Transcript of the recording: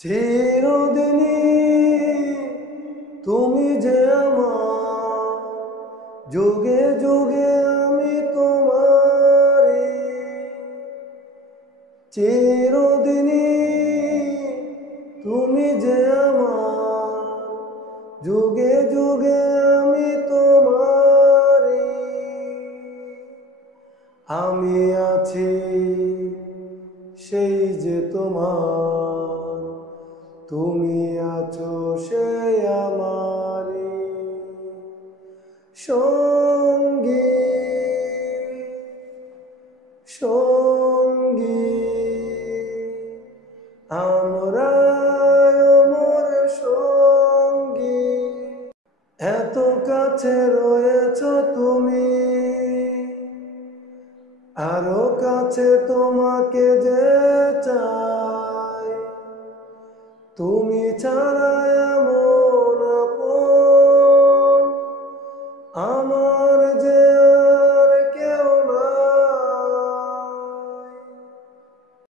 চিরদিনই তুমি যে আমার, যুগে যুগে আমি তোমারি। চিরদিনই তুমি যে আমার, যুগে যুগে আমি তোমারি। আমি আছি সেই যে তোমার, তুমি আছো সেই আমারি সঙ্গী সঙ্গী। আমরা অমর সঙ্গী, এত কাছে রয়েছ তুমি, আরো কাছে তোমাকে যে চাই। তুমি ছাড়া এমন আপন আমার